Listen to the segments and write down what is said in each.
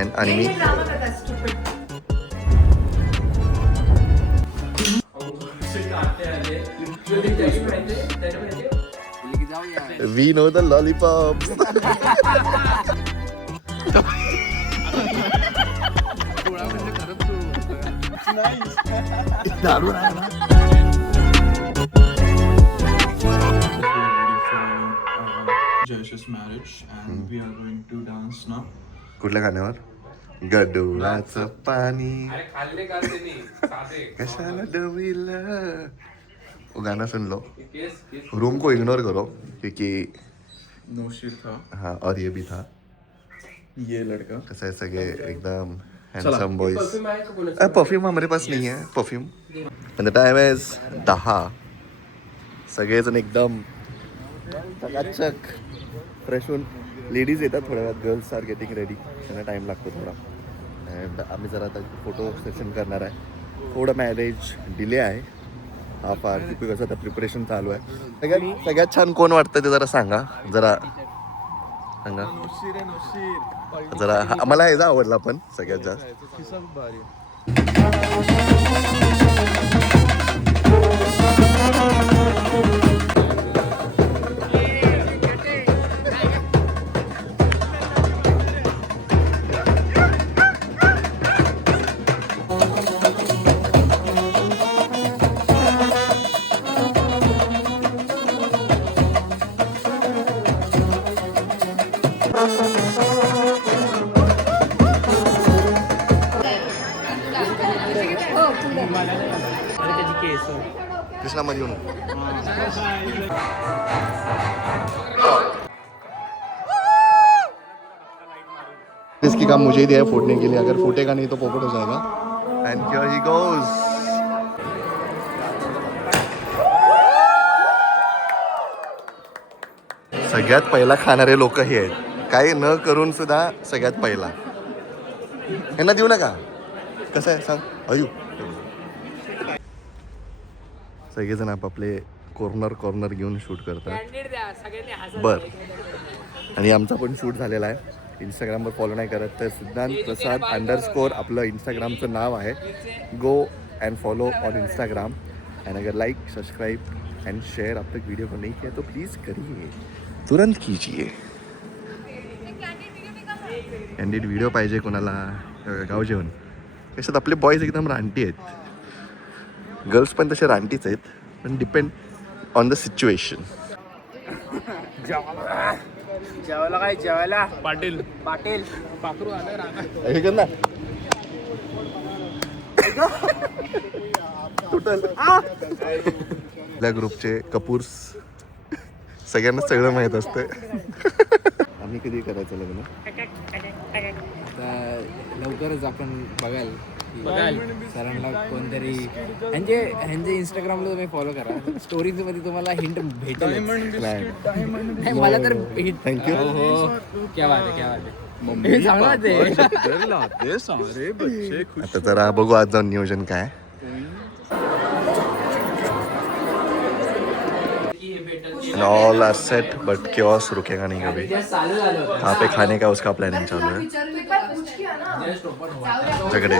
And enemy. We know the lollipop. Josh's marriage and we are going to dance now. कुठल्या गाण्यावर? गडुळाचं पाणी कशाला डविलं. वो गाना सुन लो. रूम को इग्नोर करो क्योंकि नौशीर था, हाँ और ये भी था. ये लड़का. कसं आहे सगळे एकदम हँडसम बॉयज. परफ्यूम हमारे पास नहीं है perfume. and the time is 10. सगळेजण एकदम चकाचक फ्रेश होऊन. लेडीज येतात थोड्या वेळात. Girls are getting ready. त्यांना टाईम लागतो थोडा. अँड आम्ही जरा आता फोटो सेशन करणार आहे. थोडं मॅरेज डिले आहे हाफ आवर क्योंकि कसं आता प्रिपरेशन चालू आहे. सगळ्यात छान कोण वाटतं ते जरा सांगा. जरा सांगा जरा. मला ह्याचा आवडला पण सगळ्यात जास्त. कृष्णा मध्ये येऊन इसकी काम मुझे ही दिया है फोड़ने के लिए. अगर फूटेगा नहीं तो पोपट हो जाएगा. End here he goes. सगळ्यात पहिला खाणारे लोक हे आहेत. काही न करून सुद्धा सगळ्यात पहिला. यांना देऊ नका. कसं आहे सांग अयू. सगळेजण आपापले कॉर्नर घेऊन शूट करतात. बर. आणि आमचा पण शूट झालेला आहे. इंस्टाग्रामवर फॉलो नाही करत तर सिद्धांत प्रसाद _ आपलं इंस्टाग्रामचं नाव आहे. Go and follow on Instagram. End अगर लाइक सब्सक्राइब एंड शेयर अब तक वीडियो को नहीं किया तो प्लीज़ करिए, तुरंत कीजिए. कॅन्डिड व्हिडिओ पाहिजे कोणाला गाव जेवण. कशात आपले बॉयज एकदम रानटी आहेत. गर्ल्स पण तसे रानटीच आहेत. पण डिपेंड ऑन द सिच्युएशन. जेवायला काय जेवायला पाटील पाखरू आलं हे कर ना टोटल. आपल्या ग्रुपचे कपूर्स सगळ्यांना सगळं माहीत असते. आम्ही कधी करायचं लग्न? लवकरच आपण बघाल सरांना कोणतरी ह्यांचे इंस्टाग्रामला तुम्ही फॉलो करा. स्टोरीज मध्ये तुम्हाला हिंट भेटेल. मला तर थँक्यू. क्या बात आहे. आता जरा बघू आज जाऊन नियोजन काय. All are set but chaos रुकेगा नहीं कभी. कहाँ पे खाने का उसका प्लानिंग चालू है. झगड़े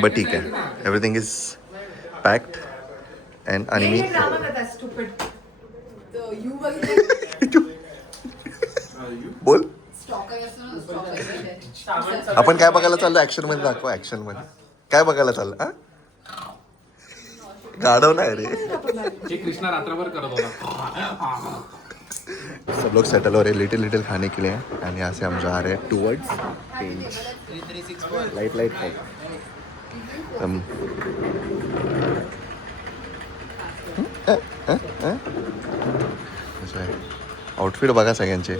बट ठीक है. Everything is packed and enemy. बोल. आपण काय बघायला चाललो ऍक्शन मध्ये दाखव. ऍक्शन मध्ये काय बघायला चाललं. हा गाढव नाही रे. कृष्णा रात्रभर करत होता. सब लोग सेटल हो रहे लिटिल खाने के लिए. एंड यहाँ से हम जा रहे हैं टूवर्ड्स पेंच. लाइट है. आउटफिट बघा सगळ्यांचे.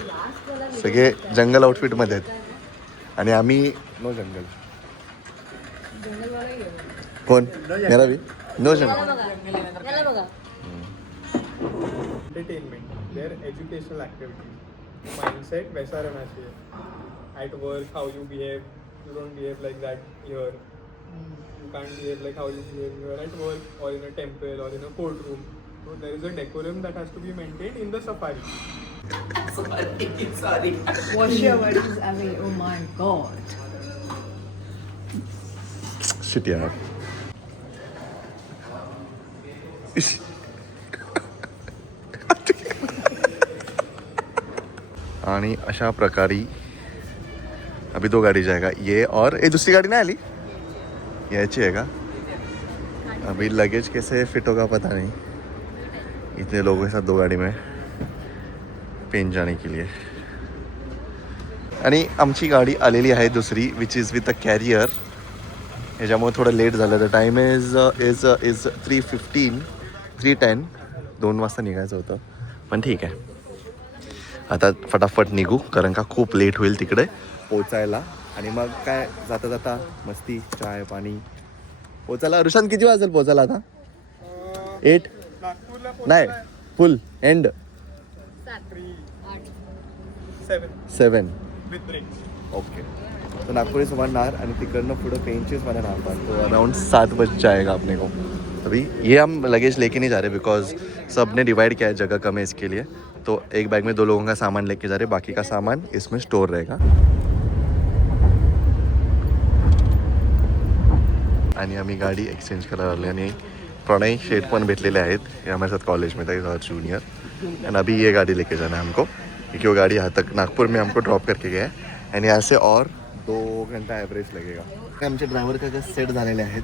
सगळे जंगल आउटफिट मध्ये आहेत आणि आम्ही नो जंगल. कोण मेरा भी नो जंगल. Entertainment, their educational activities, mindset वैसा रहना चाहिए. At work, how you behave, you don't behave like that here. You can't behave like how you behave here at work or in a temple or in a courtroom. So there is a decorum that has to be maintained in the safari. Sorry Wash your worries away. Oh my god. Shit यार. आणि अशा प्रकारे अभी दो गाड़ी जाएगा ये और ये दूसरी गाड़ी ना आली याची है का अभी लगेज कैसे फिट होगा पता नहीं इतने लोगों के साथ दो गाड़ी में पेन जाने के लिए. आणि आमची गाडी आलेली आहे दुसरी which is with a carrier. ह्याच्यामुळे थोडं लेट झालं. द टाईम इज 3:15 3:10 2 वाजता निघायचं होतं पण ठीक आहे. आता फटाफट निघू कारण का खूप लेट होईल तिकडे पोचायला. आणि मग काय जाता जाता मस्ती चाय पाणी पोचायला. रुशांत किती वाजेल पोचायला आता 8 नागपूरला नाही फुल एंड 7 विथ ब्रेक. ओके तो नागपुर से 1 आवर आणि तिकडनं पुढे पेंचेस वाला नाम था तो अराउंड 7 बज जाएगा अपने को. अभी ये हम लगेज लेके नहीं जा रहे बिकॉज सब ने डिवाइड किया है जगह कम है इसके लिए. तो एक बैग में 2 लोगों का सामान लेके जा रहे बाकी का सामान इसमें स्टोर रहेगा. आणि आम्ही गाडी एक्सचेंज करायला लागली आणि प्रणय शेठ पण भेटलेले आहेत. ये हमारे साथ कॉलेज में था जूनियर. एंड अभी ये गाड़ी लेके जाना है हमको क्योंकि वो गाड़ी यहाँ तक नागपुर में हमको ड्रॉप करके गया है. आणि यहाँ से और 2 घंटा ॲव्हरेज लगेगा. आमचे ड्रायव्हर काका सेट झालेले आहेत.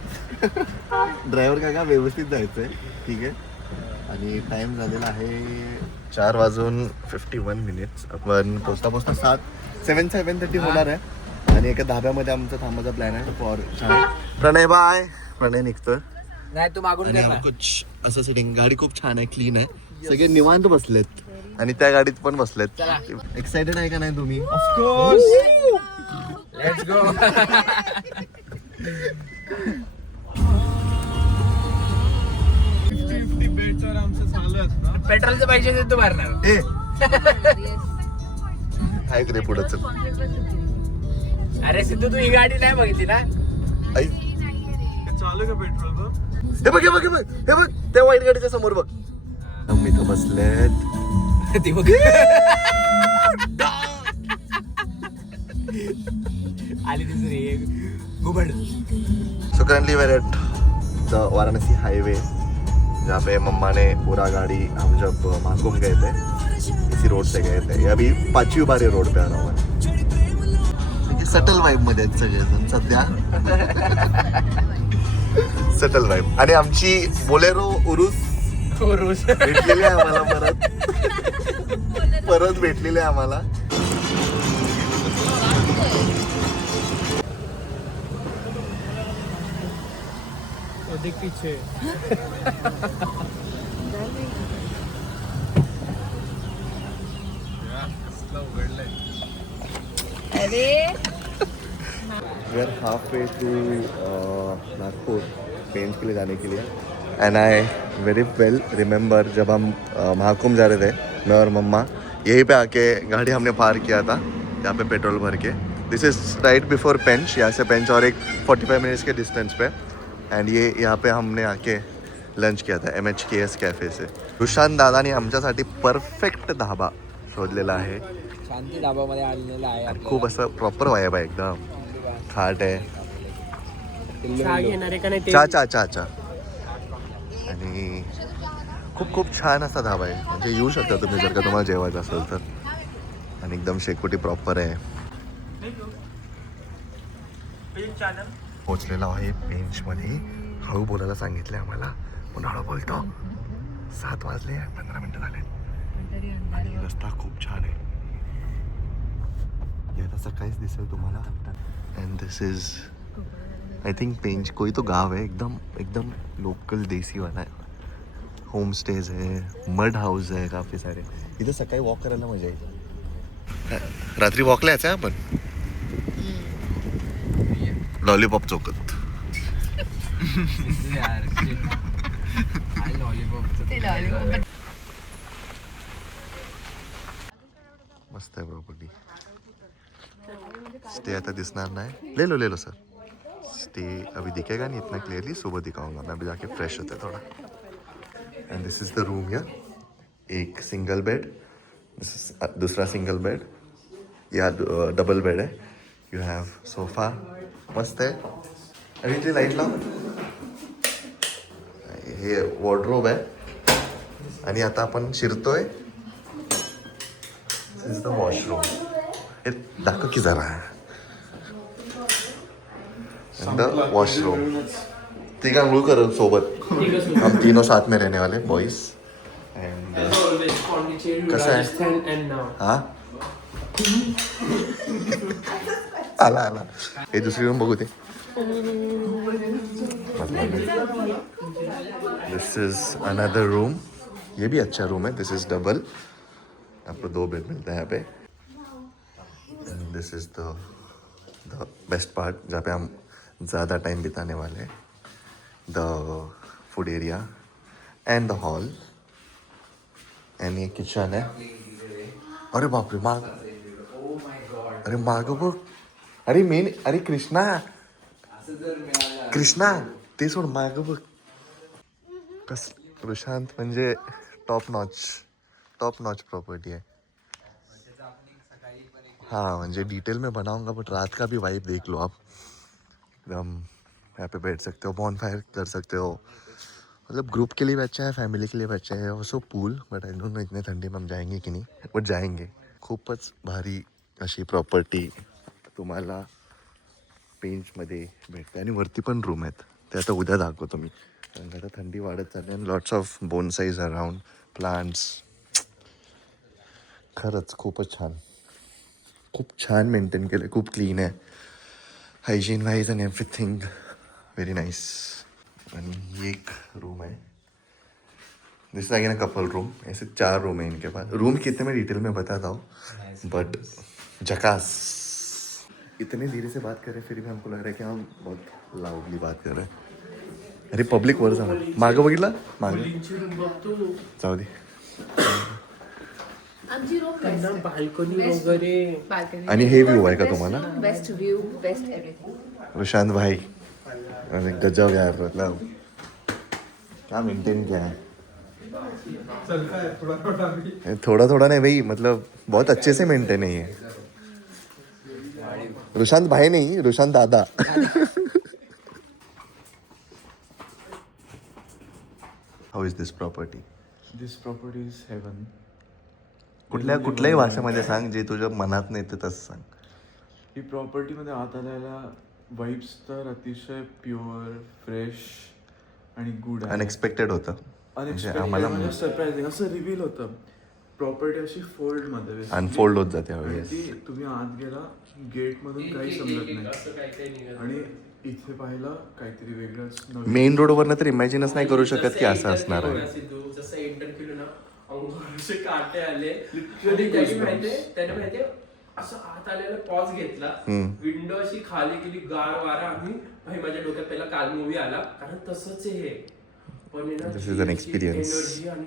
ड्रायव्हर काका व्यवस्थित जायचं आहे ठीक आहे. आणि टाईम झालेला आहे 4:51. आपण पोचता पोचता 7:30 होणार आहे. आणि एका धाब्यामध्ये आमचा थांबायचा प्लॅन आहे फॉर छान. प्रणय बाय. प्रणय निघतोय. नाही तू मागून आणि कर ना. कुछ असं सेटिंग. गाडी खूप छान आहे क्लीन आहे. सगळे निवांत बसलेत आणि त्या गाडीत पण बसलेत. एक्साइटेड आहे का नाही तुम्ही? Let's go. पेट्रोलचे पैसे देत तू भरणार. ए आहेत रे पुढंच. अरे सिद्धू तू ही गाडी नाही बघितली ना. चालू का पेट्रोल पंप? हे बघ हे बघ हे बघ हे बघ त्या वाईट गाडीच्या समोर बघ. मी तर बसलेत. ती बघ आली दुसरी घुबड. So currently we're at the Varanasi highway जहाँ पे मम्मा ने पूरा गाड़ी हम जब मासूम गए थे इसी रोड से गए थे. अभी 5वीं बार ये रोड पे आ रहा हूँ. सटल वाईब मध्ये आहेत सगळेजण सध्या. Subtle vibe. आणि आमची बोलेरो उरुस भेटलेली आहे आम्हाला. परत भेटलेली आहे आम्हाला. अधिक पीछे we are half way to Nagpur Pench के लिए जाने के लिए. And I very well remember जब हम महाकुंभ जा रहे थे मैं और मम्मा यहीं पे आके गाड़ी हमने पार किया था यहाँ पे पेट्रोल भर के. दिस इज़ राइट बिफोर पेंच. यहाँ से पेंच और एक 45 मिनट्स के डिस्टेंस पे. एंड ये यहाँ पे हमने आके लंच किया था MHKS कॅफे से. रुशांत दादाने आमच्यासाठी परफेक्ट धाबा शोधलेला आहे. शांती धाबामध्ये आलेला आहे. आणि खूप असं प्रॉपर वाईब आहे एकदम. खाट आहे. चहा घेणारे का नाही? चा आणि खूप खूप छान असा धाबा आहे. म्हणजे येऊ शकता तुम्ही जर का तुम्हाला जेवायचं असेल तर. आणि एकदम शेकोटी प्रॉपर आहे. पोचलेलो आहे पेंचमध्ये. हळू बोलायला सांगितलं आम्हाला पण हळू बोलतो. 7 वाजले 15 मिनटं झाले आणि रस्ता खूप छान आहे. आता सकाळीच दिसेल तुम्हाला. And this is I think Pench कोई तो गाव है एकदम एकदम लोकल देसी वाला है. होम स्टेज है मड हाऊस आहे काफी सारे. इथे सकाळी वॉक करायला मजा येते. रात्री वॉकला यायचं आहे आपण लॉलीपॉप चौकात. मस्त आहे प्रॉपर्टी. स्टे आता दिसणार नाही. ले लो सर. स्टे अभी दिखेगा नहीं इतना क्लियरली. सुबह दिखाऊंगा मैं. अभी जाके फ्रेश होता है थोड़ा. End this is the room. या एक सिंगल बेड दुसरा सिंगल बेड या डबल बेड आहे. यू हॅव सोफा मस्त आहे. आणि इथे लाईट लाव. हे वॉर्डरोब आहे. आणि आता आपण शिरतोय. दिस इज द वॉशरूम. हे दाखव की जरा. वॉशरूम तीन आंघोळ करो सोबत. हम तीनों साथ में रहने वाले बॉयज. अँड कसं आहे हा आला हे दुसरी रूम बघू ते. दिस इज अनदर रूम. ये भी अच्छा रूम है. This is double. आपको 2 बेड मिलता है यहाँ पे. दिस इज द बेस्ट पार्ट जहाँ पे हम ज़्यादा टाइम बिताने वाले हैं. The food area end the hall end ये किचन है. अरे बापरे माग. अरे माग बघ. अरे मेन. अरे कृष्णा ते सोड माग बघ. कस प्रशांत म्हणजे टॉप नॉच प्रॉपर्टी है. हाँ म्हणजे डिटेल में बनाऊंगा बट रात का भी वाइब देख लो आप. एकदम यहाँ पे बैठ सकते हो. बॉनफायर कर सकते हो. मतलब ग्रुप के लिए भी अच्छा है, फैमिली के लिए भी अच्छा है. Also pool. But I don't know इतने ठंडी में हम जाएंगे की नाही. बट जाएंगे. खूपच भारी अशी प्रॉपर्टी तुम्हाला पेंचमध्ये भेटते. आणि वरती पण रूम आहेत. ते आता उद्या दाखवतो मी. कारण आता थंडी वाढत चालली आणि lots of bonsais around plants. खरंच खूप छान मेंटेन केलं. खूप क्लीन आहे. Hygiene wise and everything very nice. आणि ही एक रूम है. This is again a couple room. ऐसे 4 रूम है इनके पास. रूम कितने मैं डिटेल में बताता हूँ बट जकास. इतने धीरे से बात कर रहे फिर भी हमको लग रहा है कि हम बहुत लाउडली बात कर रहे हैं. अरे पब्लिक वर जाऊ. मागं बघितलं मागं जाऊ दे. आमची रूम बाल्कनी वगैरे. बाल्कनी आणि हे व्ह्यू आहे का तुम्हाला. Best view best everything. Prashant भाई अरे गजब यार. मतलब क्या मेंटेन किया है. चलता है थोड़ा थोड़ा भी. थोड़ा नहीं भाई. मतलब बहुत अच्छे से मेंटेन है ये. रुशांत भाई नहीं, रुशांत दादा. How is this property. This property is heaven. कुठल्याही भाषेमध्ये सांग जे तुझ्या मनात नाही ते तसं सांग. ही प्रॉपर्टीमध्ये आत आल्याला वाईब्स तर अतिशय प्युअर, फ्रेश आणि गुड आहे. अनएक्सपेक्टेड होतं. म्हणजे आम्हाला म्हणजे सरप्राइझिंग असं रिव्हील होतं. प्रॉपर्टी अशी फोल्डमध्ये अनफोल्ड होत जाते हळूहळू. ती तुम्ही आत गेला गेट मधून काही समजत नाही. आणि इथे पाहिलं काहीतरी वेगळंच नवीन. मेन रोडवरनं तर इमॅजिनच नाही करू शकत की असं असणार आहे. जसं एंटर केलं ना अंगावर काटे आले. आणि त्याने माहितीये असं आत आलेला पॉज घेतला. विंडो अशी खाली गेली. गार वारा. आम्ही भाई माझ्या डोक्यात पहिला काल मूवी आला कारण तसंच आहे हे. पण दिस इज एन एक्सपिरियन्स. एनर्जी आणि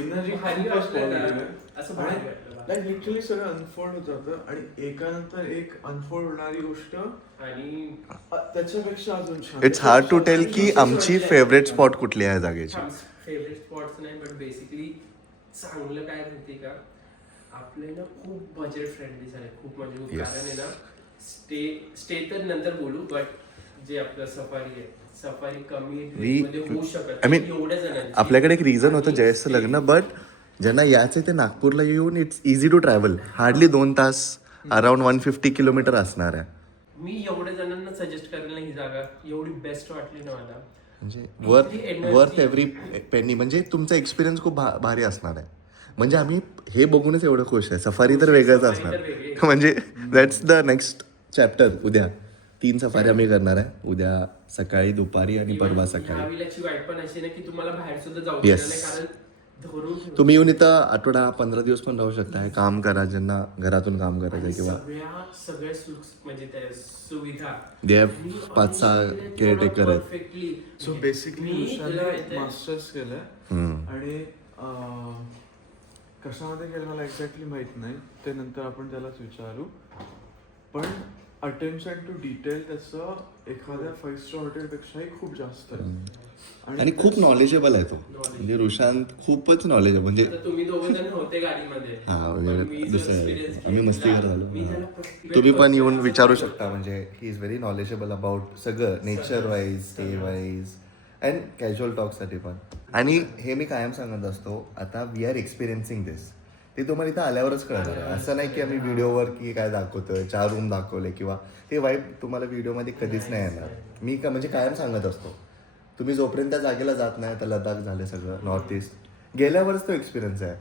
एनर्जी भारी वाटलं ना. असं भारी वाटलं. लाईक लिटरली सगळं अनफोल्ड होत जातं आणि एकानंतर एक अनफोल्ड होणारी गोष्ट आणि त्याच्यापेक्षा अजून छान. इट्स हार्ड टू टेल की आमची फेवरेट स्पॉट कुठली आहे जागेची. फेवरेट स्पॉट्स नाही बट बेसिकली चांगलं काय माहिती का आपले ना खूप बजेट फ्रेंडली झाले. खूप म्हणजे कारण आहे ना स्टे तर नंतर बोलू बट जे आपलं सफारी आहे सफारी कमी मध्ये होऊ शकत. आय मीन एवढ्या जणांची आपल्याकडे एक रिझन होतं जयसचं लग्न. बट ज्यांना याचे ते नागपूरला येऊन it's easy to travel. Hardly 2 तास. अराउंड 150 किलोमीटर असणार आहे. मी एवढ्या जणांना सजेस्ट करेल ना ही जागा. एवढी बेस्ट वाटली ना मला. म्हणजे वर्थ एव्हरी पेनी. म्हणजे तुमचा एक्सपिरियन्स खूप भारी असणार आहे. म्हणजे आम्ही हे बघूनच एवढं खुश आहे. सफारी तर वेगळंच असणार. म्हणजे दॅट्स द नेक्स्ट चॅप्टर. उद्या 3 सफारी आम्ही करणार आहे. उद्या सकाळी, दुपारी आणि परवा सकाळी. नाविलाची वाईट पण अशी ना की तुम्हाला बाहेर सुद्धा जाऊ Yes. देणार नाही कारण धरून तुम्ही येऊन इथं आठवडा 15 दिवस पण राहू शकता. काम करा ज्यांना घरातून काम करायचं किंवा सगळ्या म्हणजे त्या सुविधा दे हॅव 5-6 केअरटेकर आहेत. परफेक्टली. सो बेसिकली ऋषाने मास्टर्स केलं आणि कशामध्ये केलं मला एक्झॅक्टली माहित नाही. ते नंतर आपण त्यालाच विचारू. पण अटेन्शन टू डिटेल त्याचं एखाद्या 5 स्टार हॉटेलपेक्षाही खूप जास्त आहे. आणि खूप नॉलेजेबल आहे तो, म्हणजे रुशांत खूपच नॉलेजेबल, म्हणजे आता तुम्ही दोघं जण होते गाडीमध्ये हा पण मी जो दुसरं experience आम्ही घेतला, मस्ती करत मी आलो. त्याला प्रत्येक तुम्ही वेळेस पण येऊन विचारू शकता, म्हणजे he is very knowledgeable about सगळं, nature wise, stay wise and casual टॉकसाठी पण. आणि हे मी कायम सांगत असतो, आता वी आर एक्सपिरियन्सिंग दिस, ते तुम्हाला इथं आल्यावरच कळणार आहे. असं नाही की आम्ही व्हिडिओवर की काय दाखवतोय, 4 रूम दाखवले किंवा ते वाईब तुम्हाला व्हिडिओमध्ये कधीच नाही येणार. मी म्हणजे कायम सांगत असतो, तुम्ही जोपर्यंत त्या जागेला जात नाही, तर लडाख झालं सगळं नॉर्थ ईस्ट, गेल्यावरच तो एक्सपिरियन्स आहे.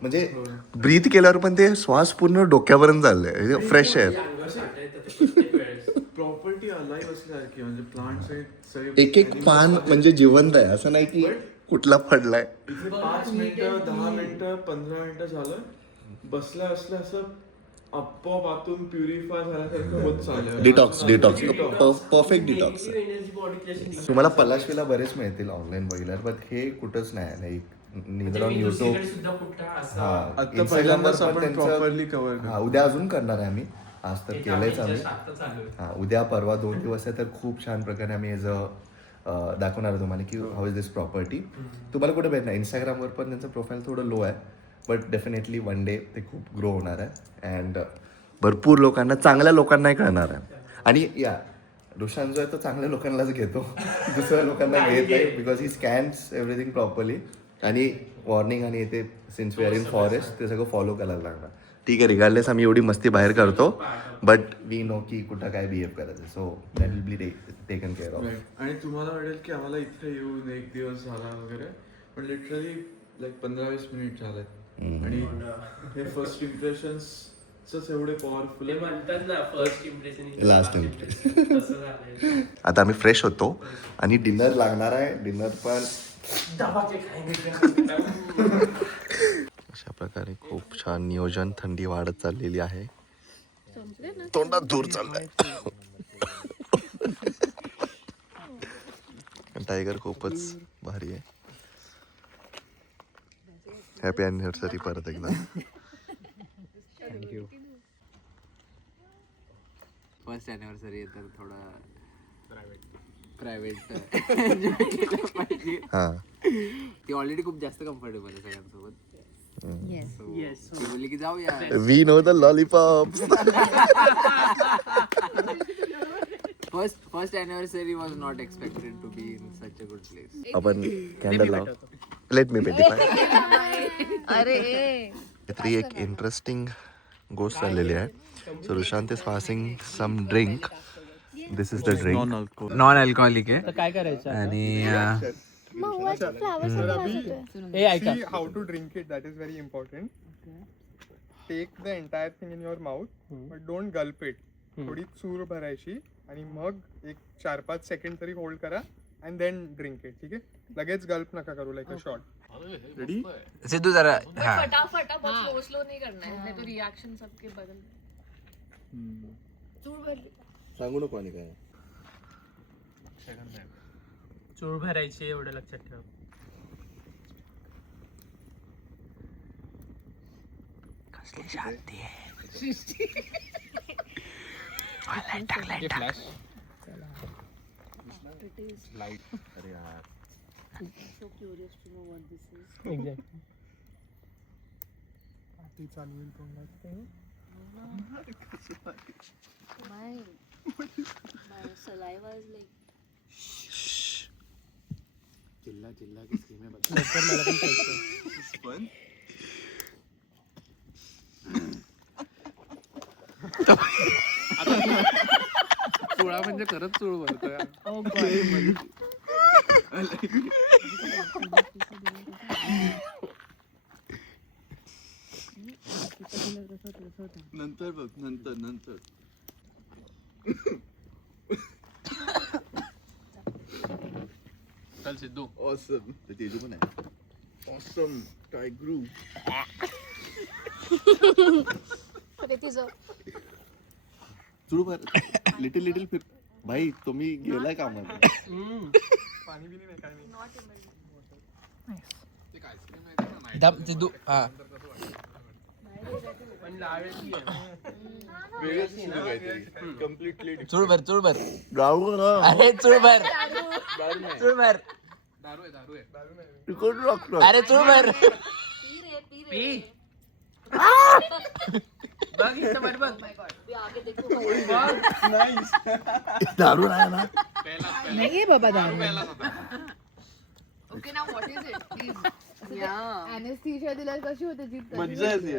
म्हणजे ब्रीथ केल्यावर पण ते श्वास पूर्ण डोक्यापर्यंत चाललंय, फ्रेश आहे. अंगावर काटा येतात ते प्रत्येक वेळेस. प्रॉपर्टी अलाइव्ह असल्यासारखी, म्हणजे प्लांट्स आहेत सगळे, एक एक पान म्हणजे जिवंत आहे, असं नाही की कुठला पडलाय. इथे 5 मिनिटं 10 मिनिटं 15 मिनिटं झालं, बसल्या बसल्या असं आपोआप आतून प्युरिफाय झाल्यासारखं होत चाललंय. Detox perfect detox. Positive energy body ची अशी निघते. तुम्हाला पलाशवीला बरेच मिळतील ऑनलाईन बघितल्यावर, बट हे कुठंच नाही, लाईक निदर ऑन मी युट्यूब. दुसरीकडे सुद्धा कुठं असं हा आता Instagram पहिल्यांदाच वर पण आपण प्रॉपरली त्यांचं, कव्हर हा उद्या अजून करणार आहे आम्ही, आज तर एक केलंयच आम्ही आम्ही. just आता चालू आहे. हा उद्या परवा 2 दिवस आहे, तर खूप छान प्रकारे आम्ही दाखवणार आहे तुम्हाला की हाऊ इज दिस प्रॉपर्टी. तुम्हाला कुठे भेटणार, इंस्टाग्रामवर पण त्यांचं प्रोफाईल थोडं लो आहे, बट डेफिनेटली वन डे ते खूप ग्रो होणार आहे अँड भरपूर लोकांना, चांगल्या लोकांनाही कळणार आहे. आणि या रुशांत जो आहे तो चांगल्या लोकांनाच घेतो, दुसऱ्या लोकांना घेत नाही, because he scans everything properly. आणि वॉर्निंग आणि ते since we are in forest, ते सगळं फॉलो करायला लागणार. ठीक आहे, रिगार्डलेस आम्ही एवढी मस्ती बाहेर करतो, बट वी नो की कुठं काय बिहेव करायचं, so that will be taken care of. आणि तुम्हाला वाटेल की आम्हाला इथे येऊन 1 दिवस झाला वगैरे, पण लिटरली लाईक 15-20 मिनिट झालेत. आणि हे फर्स्ट इम्प्रेशन्सच एवढे पॉवरफुल ते आहे. म्हणतात ना फर्स्ट इम्प्रेशन Last तसं झालंय. आता आम्ही फ्रेश होतो आणि डिनर लागणार आहे. डिनर पण दबाचे खायचे. अशा प्रकारे खूप छान नियोजन, थंडी वाढत चाललेली आहे, तोंडात दूर चाललाय. टायगर खूपच भारी आहे. हॅपी अॅनिव्हर्सरी परत एकदा. थँक्यू. फर्स्ट अॅनिव्हर्सरी आहे तर थोडा प्रायव्हेट हा ती ऑलरेडी खूप जास्त कम्फर्टेबल आहे सगळ्यांसोबत. Yes. Yes. ती बोलली की जाऊया. We know the lollipops. First anniversary was not expected to be in such a good place. आपण कॅन्डल लाव. लेट मी पेटिफाय. अरे काहीतरी एक इंटरेस्टिंग गोष्ट चाललेली आहे. So Rushant is passing some drink. This is the drink. Non alcoholic आहे काय करायचं आणि See how to drink it, that is very important. Take the entire thing in your mouth, but don't gulp it. थोडी चूर भरायची आणि मग एक 4-5 सेकंड तरी होल्ड करा and then drink it. ठीक आहे, लगेच गल्प नका करू, like a shot. Ready? Sidhu जरा हा फटाफट बहुत स्लो नहीं करना है, नहीं तो रिएक्शन सबके बदल. सांगू नको आणि काय. चूळ भरायची एवढं लक्षात ठेव. कसली शांती आहे. टाकलाय अरे यार. So curious to know what this is. Exactly. My saliva is like. चिल्ला चिल्ला किसकी में बता. लवकर मला पण खायचं. चुळा म्हणजे खरंच चुळ भरतोय. नंतर बघ, नंतर चल सिद्धू. ऑसम. ते तेजू पण आहे. ऑसम टायग्रू. चुरू भर. लिटिल फिर भाई, तुम्ही गेलाय कामाला. पाणी बिनी नाही, काय नाही. दम सिद्धू हा. पण लावायची कम्प्लिटली चूळ भर गाऊ ना अरे चूळ भर तिकडून लागतो अरे चूळ भर पी बघ इथं वर बघ दारू नाही ना नाहीये बाबा दारू ओके ना व्हॉट इज इट प्लीज अॅनेस्थीशिया दिला कशी होते जीभ मज्जा येते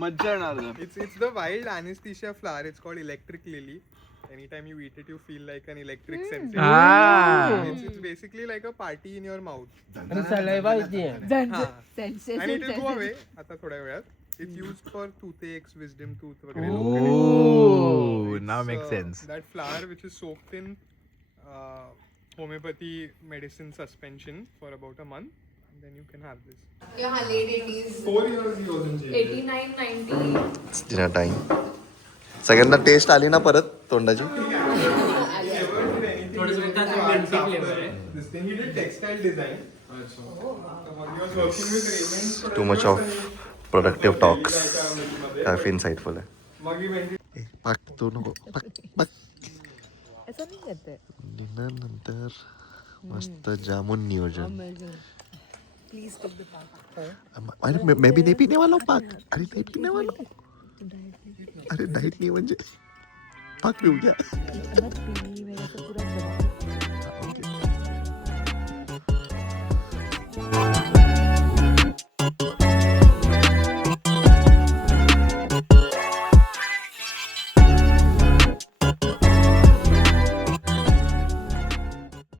मज्जा येणार It's the wild anesthesia flower. It's called electric lily. Anytime you eat it, you feel like an electric sensation. It's basically like a party in your mouth. And it will go away आता थोड्या वेळात. It's used for toothaches, wisdom tooth वगैरे Oh, now It's, makes sense. That flower which is soaked in homeopathy medicine suspension for about a month, and then you can have this. Yeah, late 80s 4 years he was in jail. 89 90 तिला time सगळ्यांना taste आली ना परत तोंडाची This thing he did textile design. So he was working with Raymond. Too much of productive talks coffee insightful आहे मग he went पाक तू नको पाक असं नाही करते डिनर नंतर मस्त जामून नियोजन प्लीज टेक द पाक अरे मैं भी नहीं पीने वाला हूँ पाक अरे नहीं पीने वाला हूँ. अरे डाइट नहीं म्हणजे पाक पिऊ क्या मत पी मेरा तो पूरा